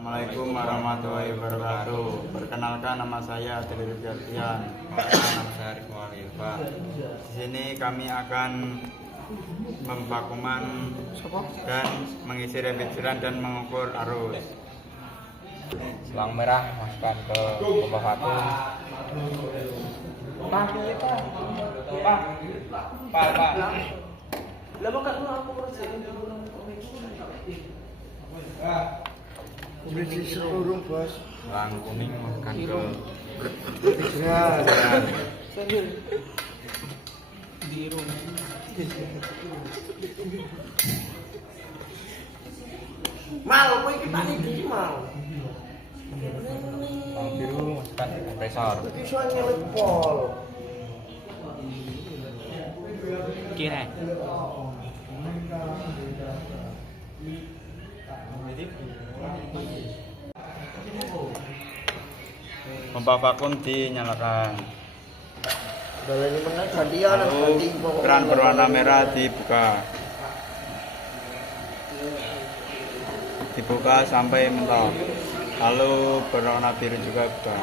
Assalamualaikum warahmatullahi wabarakatuh. Perkenalkan, nama saya Adil Gardian. Nama saya Ridwan Irfan. Di sini kami akan memvakuman dan mengisi reviduran dan mengukur arus. Selang merah masukkan ke pompa vakum. Pak. Komisi seluruh bos. Selang kuning masukkan ke Tiga. Mal, kowe iki tak iki mal. selang biru masukkan ke kompresor. Iso nyelip pol. Kira. Pompa vakum dinyalakan. Baleni meneh gantian ganti Lalu keran berwarna merah dibuka sampai mentok. Lalu berwarna biru juga buka.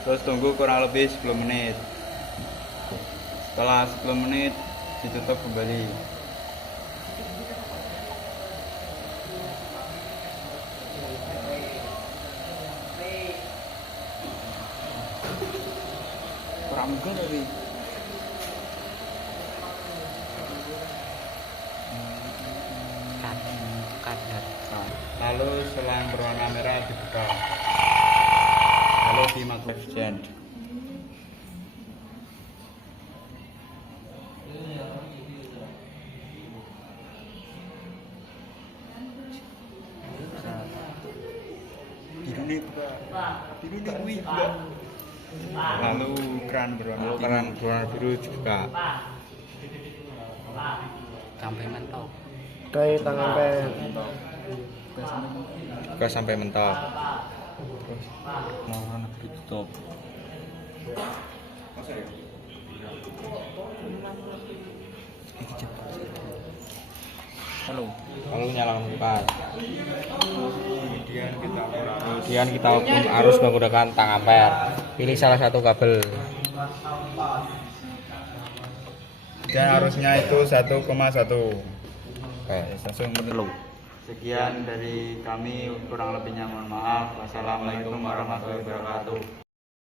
Terus tunggu kurang lebih 10 menit. Setelah 10 menit ditutup kembali. Kurang mungkin dari lalu selang berwarna merah dibuka, lalu dimatikan efisien. Lalu keran berwarna biru dibuka Sampai mentok. kayak tangan pen. buka sampai mentok. Mohon ditutup. Lalu nyalakan kipas. Kemudian kita ukur arus menggunakan tang ampere. Pilih salah satu kabel. Dan arusnya itu 1,1. Oke, langsung menelu. Sekian dari kami, kurang lebihnya mohon maaf. Wassalamualaikum warahmatullahi wabarakatuh.